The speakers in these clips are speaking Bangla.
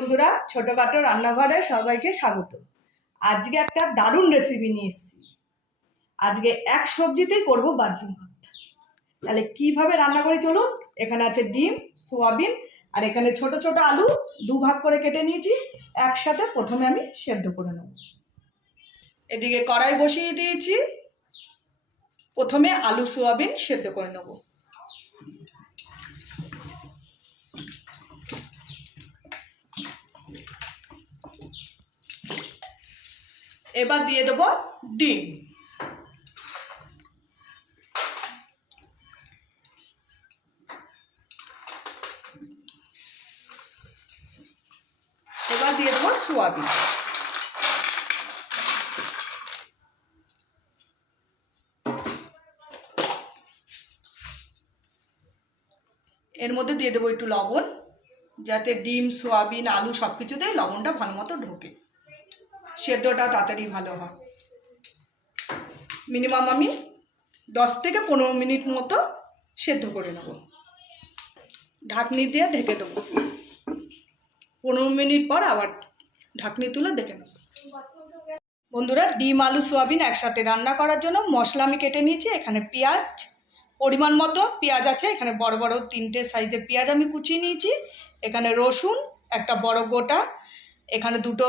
বন্ধুরা, ছোটখাটো রান্নাঘরে সবাইকে স্বাগত। আজকে একটা দারুণ রেসিপি নিয়ে এসেছি। আজকে এক সবজিতেই করব বাজি ভাত। তাহলে কিভাবে রান্না করি চলুন। এখানে আছে ডিম, সোয়াবিন আর এখানে ছোট ছোট আলু দুভাগ করে কেটে নিয়েছি। একসাথে প্রথমে আমি সেদ্ধ করে নেব। এদিকে কড়াই বসিয়ে দিয়েছি। প্রথমে আলু সোয়াবিন সেদ্ধ করে নেব। এবার দিয়ে দেবো ডিম। এবার দিয়ে দেবো সোয়াবিন। এর মধ্যে দিয়ে দেবো একটু লবণ, যাতে ডিম, সোয়াবিন, আলু সব কিছুতেই লবণটা ভালো মতো ঢোকে, সেদ্ধটা তাড়াতাড়ি ভালো হয়। মিনিমাম আমি 10 থেকে 15 মিনিট মতো সেদ্ধ করে নেব। ঢাকনি দিয়ে ঢেকে দেবো। 15 মিনিট পর আবার ঢাকনি তুলে দেখে নেব। বন্ধুরা, ডিম, আলু, সোয়াবিন একসাথে রান্না করার জন্য মশলা আমি কেটে নিয়েছি। এখানে পেঁয়াজ পরিমাণ মতো পেঁয়াজ আছে। এখানে বড় বড় 3টে সাইজের পেঁয়াজ আমি কুচিয়ে নিয়েছি। এখানে রসুন একটা বড় গোটা, এখানে 2টো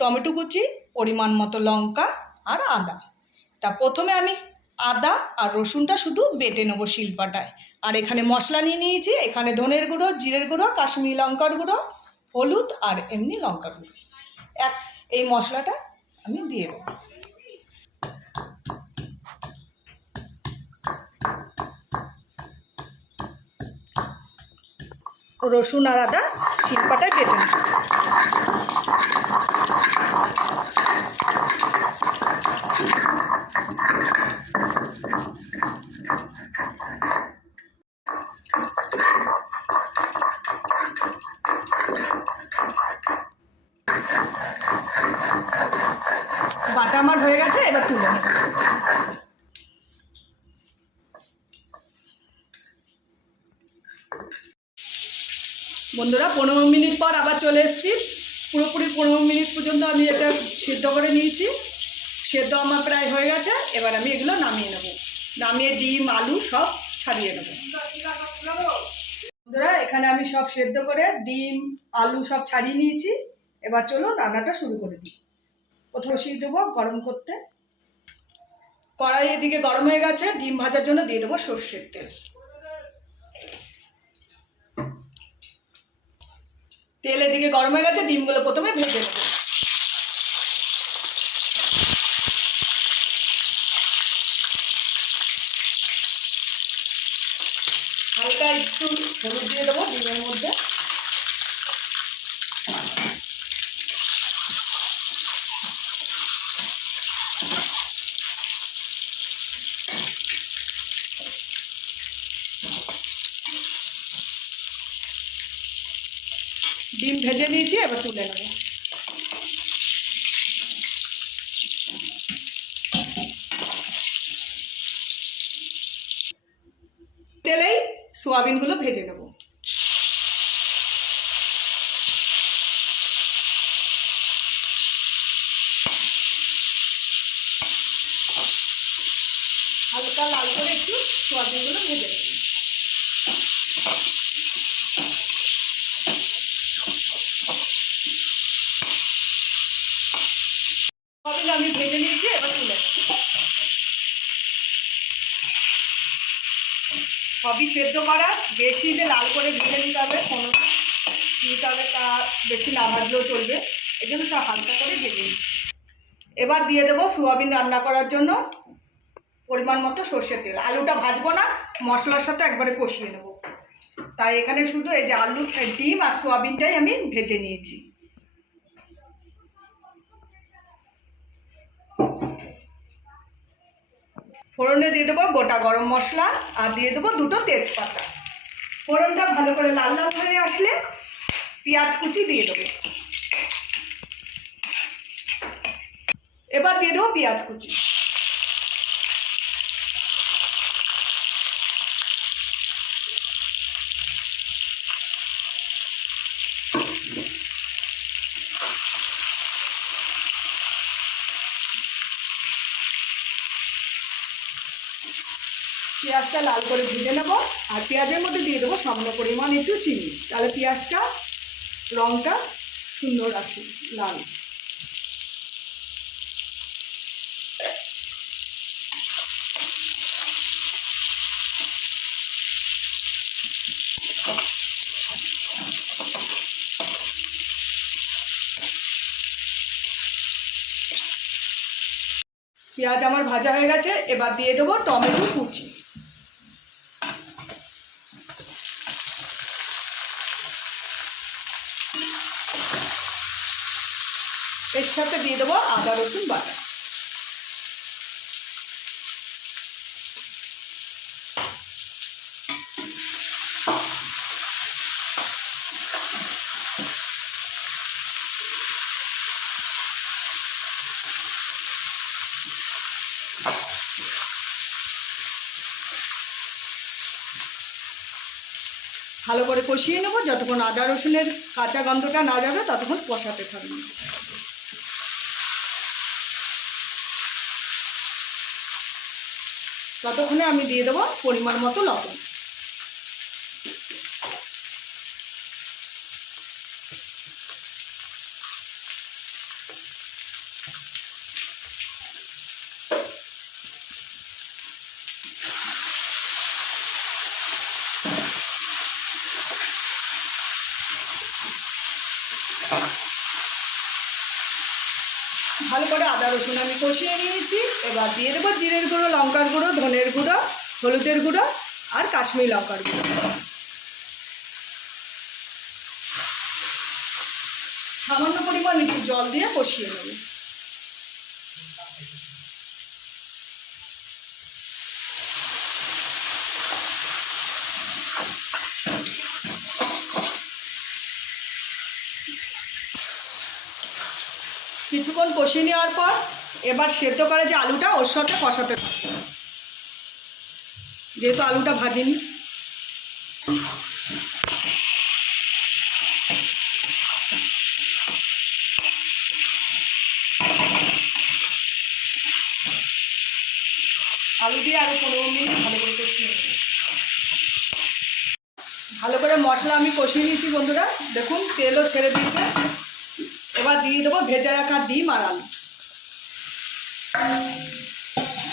টমেটো কুচি, পরিমাণ মতো লঙ্কা আর আদা। তা প্রথমে আমি আদা আর রসুনটা শুধু বেটে নেবো শিলপাটায়। আর এখানে মশলা নিয়ে নিয়েছি। এখানে ধনের গুঁড়ো, জিরের গুঁড়ো, কাশ্মীরি লঙ্কার গুঁড়ো, হলুদ আর এমনি লঙ্কার গুঁড়ো। এই মশলাটা আমি দিয়ে দেবো। রসুন আর আদা শিলপাটায় বেটে নেব। বাটা আমার হয়ে গেছে, এবার তুলে নেব। বন্ধুরা, 15 মিনিট পর আবার চলে এসেছি। পুরোপুরি 15 মিনিট পর্যন্ত আমি এটা সিদ্ধ করে নিয়েছি। সেদ্ধ আমার প্রায় হয়ে গেছে। এবার আমি এগুলো নামিয়ে নেব। নামিয়ে ডিম, আলু সব ছাড়িয়ে নেব। বন্ধুরা, এখানে আমি সব সেদ্ধ করে ডিম, আলু সব ছাড়িয়ে নিয়েছি। এবার চলো রান্নাটা শুরু করে দিই। প্রথমে বসিয়ে দেবো গরম করতে। কড়াই এদিকে গরম হয়ে গেছে। ডিম ভাজার জন্য দিয়ে দেবো সর্ষের তেল। তেল এদিকে গরম হয়ে গেছে। ডিমগুলো প্রথমে ভেজে নেব। হালকা একটু হলুদ দিয়ে দেবো ডিমের মধ্যে। ডিম ভেজে নিয়েছি, এবার তুলে নেব। তেলেই সোয়াবিনগুলো ভেজে নেব। হালকা লাল করে একটু সোয়াবিনগুলো ভেজে নেব। সোয়াবিন আমি ভেজে নিয়েছি, এবার তুলে নেব। সবই সেদ্ধ করা, বেশি যে লাল করে ভেজে নিতে হবে কোনো নিতে হবে তা বেশি না ভাজলেও চলবে। এই জন্য সব হালকা করে ভেজে নিচ্ছি। এবার দিয়ে দেবো সোয়াবিন রান্না করার জন্য পরিমাণ মতো সর্ষের তেল। আলুটা ভাজবো না, মশলার সাথে একবারে কষিয়ে নেব। তাই এখানে শুধু এই যে আলু, ডিম আর সোয়াবিনটাই আমি ভেজে নিয়েছি। ফোড়নে দিয়ে দেবো গোটা গরম মশলা আর দিয়ে দেবো 2টো তেজপাতা। ফোড়নটা ভালো করে লাল লাল হয়ে আসলে পেঁয়াজ কুচি দিয়ে দেবো। এবার দিয়ে দেবো পেঁয়াজ কুচি। পেঁয়াজটা লাল করে ভেজে নেব। আর পেঁয়াজের মধ্যে দিয়ে দেবো সামান্য পরিমাণ একটু চিনি, তাহলে পেঁয়াজটা রঙটা সুন্দর আসে লাল। পেঁয়াজ আমার ভাজা হয়ে গেছে, এবার দিয়ে দেবো টমেটো কুচি। এর সাথে দিয়ে দেবো আদা রসুন বাটা। ভালো করে কষিয়ে নেবো, যতক্ষণ আদা রসুনের কাঁচা গন্ধটা না যাবে ততক্ষণ কষাতে থাকবে। ততক্ষণে আমি দিয়ে দেবো পরিমাণ মতো লবণ। ভালো করে আদা রসুন আমি কষিয়ে নিয়েছি। এবার দিয়ে দেবো জিরের গুঁড়ো, লঙ্কার গুঁড়ো, ধনের গুঁড়ো, হলুদের গুঁড়ো আর কাশ্মীরি লঙ্কার গুঁড়ো। সামান্য পরিমাণ একটু জল দিয়ে কষিয়ে নেব। কিছুক্ষণ কষিয়ে নেওয়ার পর এবার সেদ্ধ করে যে আলুটা ওর সাথে কষাতে থাকবে, যেহেতু আলুটা ভাজিনি। আলু দিয়ে আরও 15 মিনিট ভালো করে কষিয়ে নেব। ভালো করে মশলা আমি কষিয়ে নিয়েছি বন্ধুরা, দেখুন তেলও ছেড়ে দিয়েছে। এবার দিয়ে দেবো ভেজে রাখা ডিম আর আলু,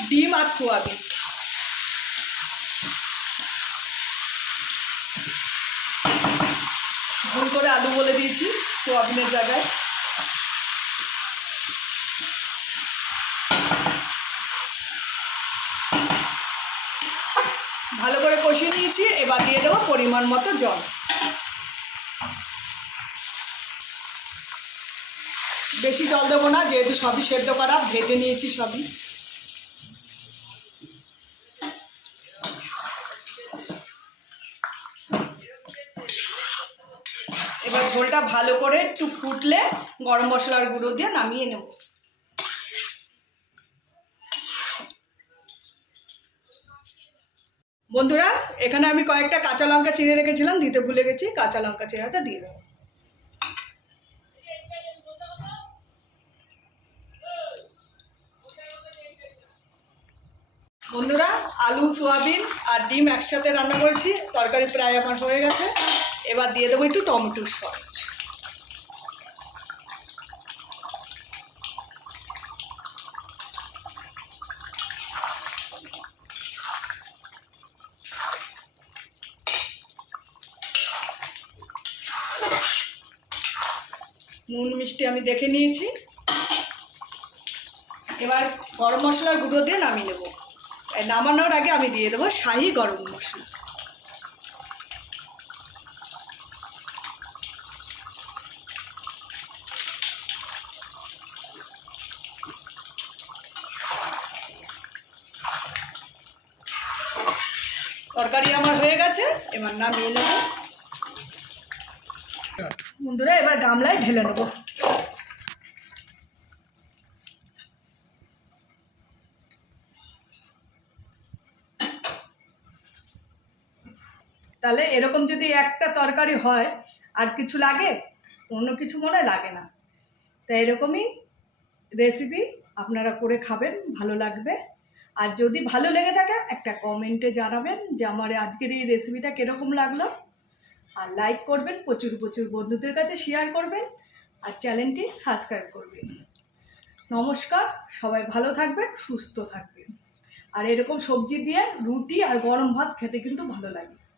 ডিম আর সোয়াবিন। ভুল করে আলু বলে দিয়েছি সোয়াবিনের জায়গায়। ভালো করে কষিয়ে নিয়েছি, এবার দিয়ে দেবো পরিমাণ মতো জল। বেশি জল দেবো না, যেহেতু সবই সেদ্ধ করা, ভেজে নিয়েছি সবই। এবার ঝোলটা ভালো করে একটু ফুটলে গরম মশলার গুঁড়ো দিয়ে নামিয়ে নেব। বন্ধুরা, এখানে আমি কয়েকটা কাঁচা লঙ্কা চিড়ে রেখেছিলাম, দিতে ভুলে গেছি, কাঁচা লঙ্কা চিড়াটা দিয়ে দেবো। বন্ধুরা, আলু, সোয়াবিন আর ডিম একসাথে রান্না করেছি, তরকারি প্রায় আমার হয়ে গেছে। এবার দিয়ে দেবো একটু টমেটোর সস। নুন মিষ্টি আমি দেখে নিয়েছি। এবার গরম মশলার গুঁড়ো দিয়ে নামিয়ে নেব। নামানোর আগে আমি দিয়ে দেবো শাহি গরম মশলা। তরকারি আমার হয়ে গেছে, এবার নামিয়ে নেব। বন্ধুরা, এবার গামলায় ঢেলে নেব। তাহলে এরকম যদি একটা তরকারি হয় আর কিছু লাগে, অন্য কিছু মনে লাগে না। তাই এরকমই রেসিপি আপনারা করে খাবেন, ভালো লাগবে। আর যদি ভালো লেগে থাকে একটা কমেন্টে জানাবেন যে আমার আজকের এই রেসিপিটা কীরকম লাগলো। আর লাইক করবেন, প্রচুর প্রচুর বন্ধুদের কাছে শেয়ার করবেন, আর চ্যানেলটি সাবস্ক্রাইব করবেন। নমস্কার, সবাই ভালো থাকবেন, সুস্থ থাকবেন। আর এরকম সবজি দিয়ে রুটি আর গরম ভাত খেতে কিন্তু ভালো লাগে।